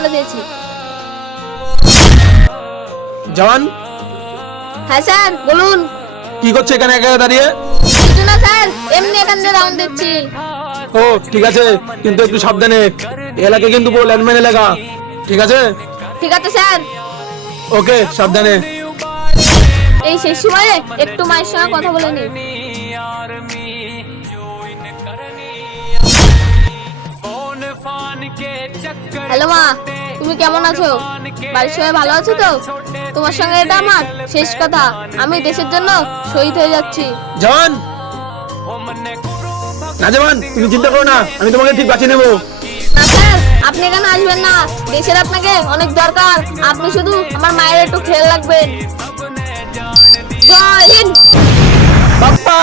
জানতে চেয়েছি। জওয়ান, হ্যাঁ স্যার বলুন। কি করছে এখানে একা একা দাঁড়িয়ে? কিছু না স্যার, এমনি এখান দিয়ে রাউন্ড দিচ্ছি। ও ঠিক আছে, কিন্তু একটু সাবধানে। এই এলাকা কিন্তু পুরো ল্যান্ডমাইন এলাকা, ঠিক আছে? ঠিক আছে স্যার। ওকে, সাবধানে। এই শেষ সময়ে একটু মায়ের সঙ্গে কথা বলে নি। হ্যালো মা, তুমি কেমন আছো? বাড়ির সবাই ভালো আছো তো? তোমার সঙ্গে এটা আমার শেষ কথা। আমি দেশের জন্য শহীদ হয়ে যাচ্ছি। জওয়ান, না জওয়ান, তুমি চিন্তা করো না, আমি তোমাকে ঠিক বাঁচিয়ে নেবো। না স্যার, আপনি এখানে আসবেন না। দেশের আপনাকে অনেক দরকার। আপনি শুধু আমার মায়ের একটু খেয়াল রাখবেন। জয় হিন্দ। বাপ্পা।